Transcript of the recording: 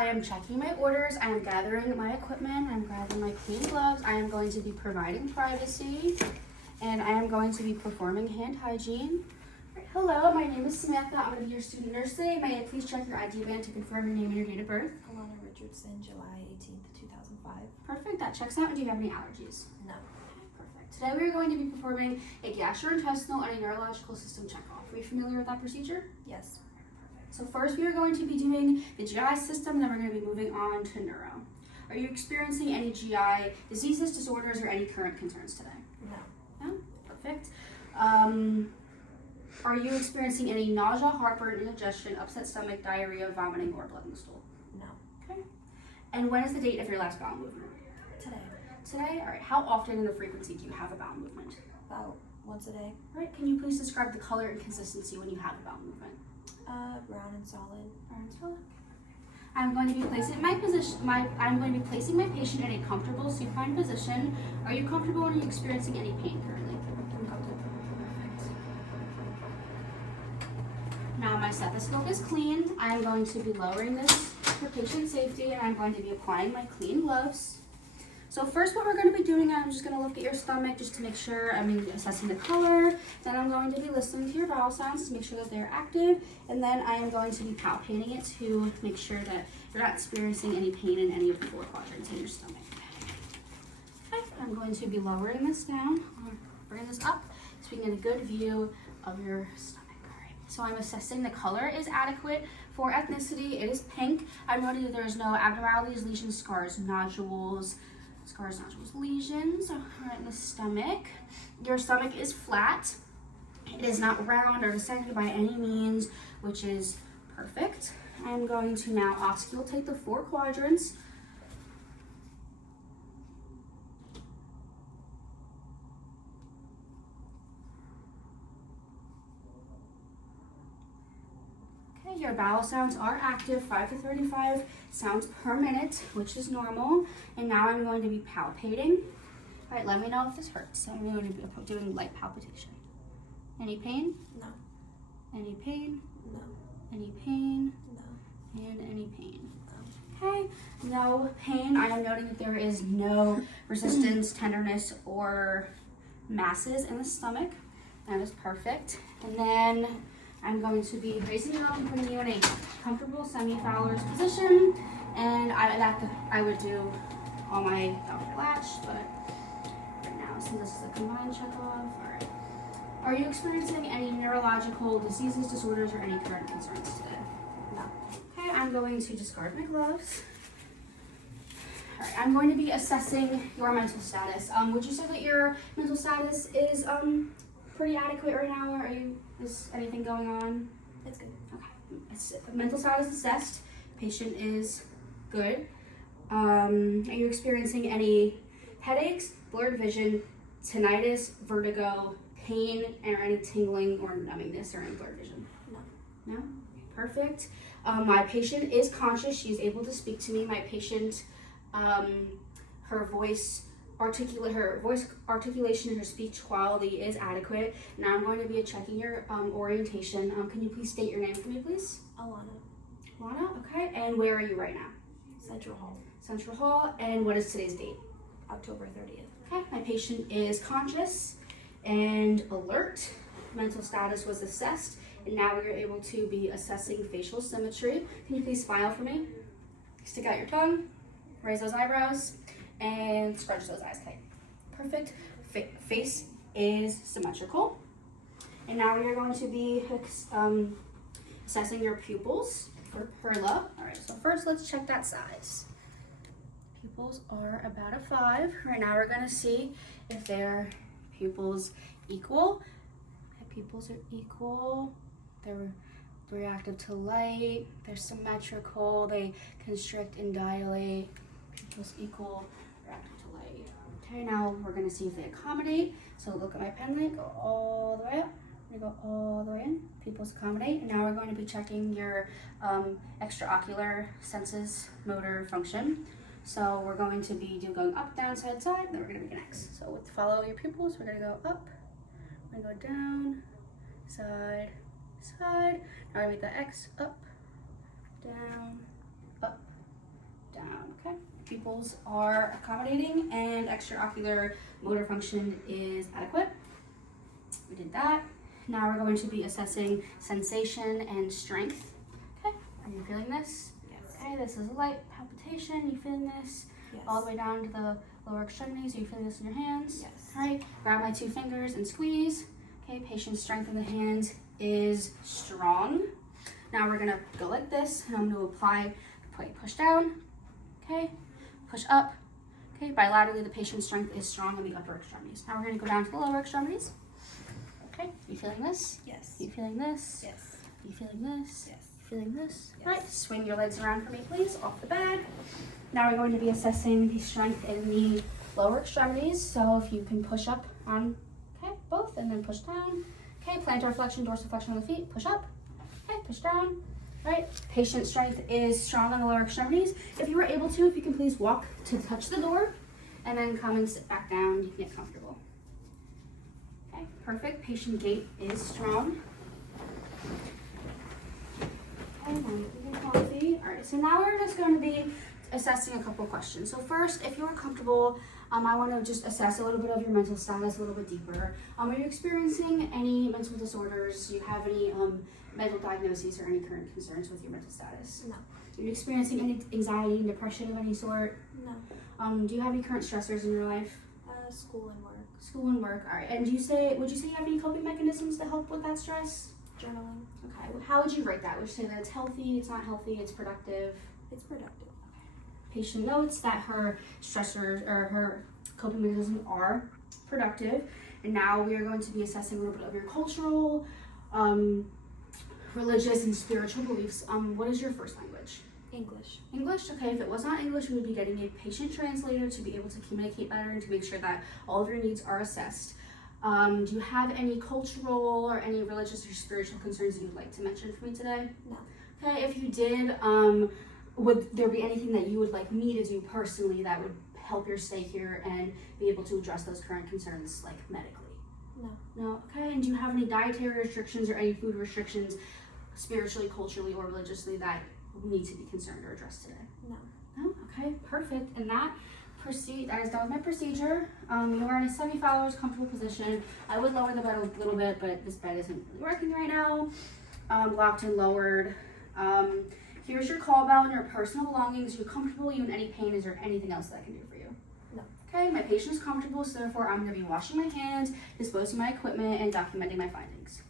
I am checking my orders, I am gathering my equipment, I'm grabbing my clean gloves, I am going to be providing privacy, and I am going to be performing hand hygiene. Right, hello, my name is Samantha. I'm going to be your student nurse today. May I please check your ID band to confirm your name and your date of birth? Alana Richardson, July 18th, 2005. Perfect, that checks out. And do you have any allergies? No. Perfect. Today we are going to be performing a gastrointestinal and a neurological system checkoff. Are you familiar with that procedure? Yes. So first we are going to be doing the GI system, and then we're going to be moving on to neuro. Are you experiencing any GI diseases, disorders, or any current concerns today? No. No? Perfect. Are you experiencing any nausea, heartburn, indigestion, upset stomach, diarrhea, vomiting, or blood in the stool? No. Okay. And when is the date of your last bowel movement? Today. Today? All right. How often and the frequency do you have a bowel movement? About once a day. All right. Can you please describe the color and consistency when you have a bowel movement? Brown and solid. Brown and solid. I'm going to be placing my patient in a comfortable supine position. Are you comfortable and are you experiencing any pain currently? I'm comfortable. Perfect. Now my stethoscope is clean. I am going to be lowering this for patient safety, and I'm going to be applying my clean gloves. So first what we're going to be doing, I'm just going to look at your stomach just to make sure, assessing the color. Then I'm going to be listening to your bowel sounds to make sure that they're active. And then I am going to be palpating it to make sure that you're not experiencing any pain in any of the four quadrants in your stomach. Okay, I'm going to be lowering this down, bringing this up so we can get a good view of your stomach. All right. So I'm assessing the color is adequate. For ethnicity, it is pink. I'm noting that there's no abnormalities, lesions, scars, nodules, lesions right in the stomach. Your stomach is flat. It is not round or descended by any means, which is perfect. I'm going to now auscultate the four quadrants. Okay, your bowel sounds are active, 5 to 35 sounds per minute, which is normal. And now I'm going to be palpating. All right, let me know if this hurts. So I'm going to be doing light palpitation. Any pain? No. Any pain? No. Any pain? No. And any pain? Okay, no pain. I am noting that there is no resistance, tenderness, or masses in the stomach. That is perfect. And then I'm going to be raising you up and putting you in a comfortable semi-Fowler's position. And I would do all my latch, but right now, since this is a combined check-off, all right. Are you experiencing any neurological diseases, disorders, or any current concerns today? No. Okay, I'm going to discard my gloves. All right, I'm going to be assessing your mental status. Would you say that your mental status is pretty adequate right now, or is anything going on? It's good. Okay. Mental status assessed. Patient is good. Are you experiencing any headaches, blurred vision, tinnitus, vertigo, pain, or any tingling or numbingness or any blurred vision? No. No? Perfect. My patient is conscious. She's able to speak to me. My patient, her voice articulation, her speech quality is adequate. Now I'm going to be checking your orientation. Can you please state your name for me, please? Alana. Okay. And where are you right now? Central Hall. Central Hall. And what is today's date? October 30th. Okay. My patient is conscious and alert. Mental status was assessed. And now we're able to be assessing facial symmetry. Can you please smile for me? Stick out your tongue. Raise those eyebrows. And scrunch those eyes tight. Perfect. Face is symmetrical. And now we are going to be assessing your pupils for Perla. All right, so first let's check that size. Pupils are about a 5. Right now we're going to see if their pupils equal. Okay, pupils are equal. They're reactive to light. They're symmetrical. They constrict and dilate. Pupils equal. Reactive to light. Okay, now we're going to see if they accommodate. So look at my pen light, go all the way up. I'm going to go all the way in. Pupils accommodate. And now we're going to be checking your extraocular senses, motor function. So we're going to be going up, down, side, side, and then we're going to make an X. So follow your pupils. We're going to go up, we're going to go down, side, side. Now we're going to make the X up, down, up, down, okay? Pupils are accommodating and extraocular motor function is adequate. We did that. Now we're going to be assessing sensation and strength. Okay, are you feeling this? Yes. Okay, this is a light palpitation. You feeling this? Yes. All the way down to the lower extremities. Are you feeling this in your hands? Yes. All right, grab my 2 fingers and squeeze. Okay, patient strength in the hands is strong. Now we're gonna go like this, and I'm gonna apply, push down, okay, push up, okay, bilaterally the patient's strength is strong on the upper extremities. Now we're gonna go down to the lower extremities. Okay, you feeling this? Yes. You feeling this? Yes. You feeling this? Yes. You feeling this? Yes. All right, swing your legs around for me, please, off the bag. Now we're going to be assessing the strength in the lower extremities. So if you can push up on, okay, both, and then push down. Okay, plantar flexion, dorsiflexion on the feet, push up. Okay, push down. All right, patient strength is strong on the lower extremities. If you were able to, if you can please walk to touch the door and then come and sit back down. You can get comfortable. Okay, perfect. Patient gait is strong. Okay, now you can coffee. All right, so now we're just going to be assessing a couple questions. So first, if you're comfortable, I want to just assess a little bit of your mental status a little bit deeper. Are you experiencing any mental disorders? Do you have any mental diagnoses or any current concerns with your mental status? No. Are you experiencing any anxiety and depression of any sort? No. Do you have any current stressors in your life? School and work. School and work. All right. And would you say you have any coping mechanisms to help with that stress? Journaling. Okay. Well, how would you rate that? Would you say that it's healthy, it's not healthy, it's productive? It's productive. Patient notes that her stressors or her coping mechanisms are productive. And now we are going to be assessing a little bit of your cultural, religious, and spiritual beliefs. What is your first language? English. English? Okay, if it was not English, we would be getting a patient translator to be able to communicate better and to make sure that all of your needs are assessed. Do you have any cultural or any religious or spiritual concerns that you'd like to mention for me today? No. Okay, if you did, would there be anything that you would like me to do personally that would help your stay here and be able to address those current concerns, like medically? No. No? Okay, and do you have any dietary restrictions or any food restrictions, spiritually, culturally, or religiously, that need to be concerned or addressed today? No. No? Okay, perfect. And that is done with my procedure. You are in a semi-Fowler's comfortable position. I would lower the bed a little bit, but this bed isn't really working right now. Locked and lowered. Here's your call bell and your personal belongings. You're comfortable? Are you in any pain? Is there anything else that I can do for you? No. Okay, my patient is comfortable, so therefore I'm going to be washing my hands, disposing my equipment, and documenting my findings.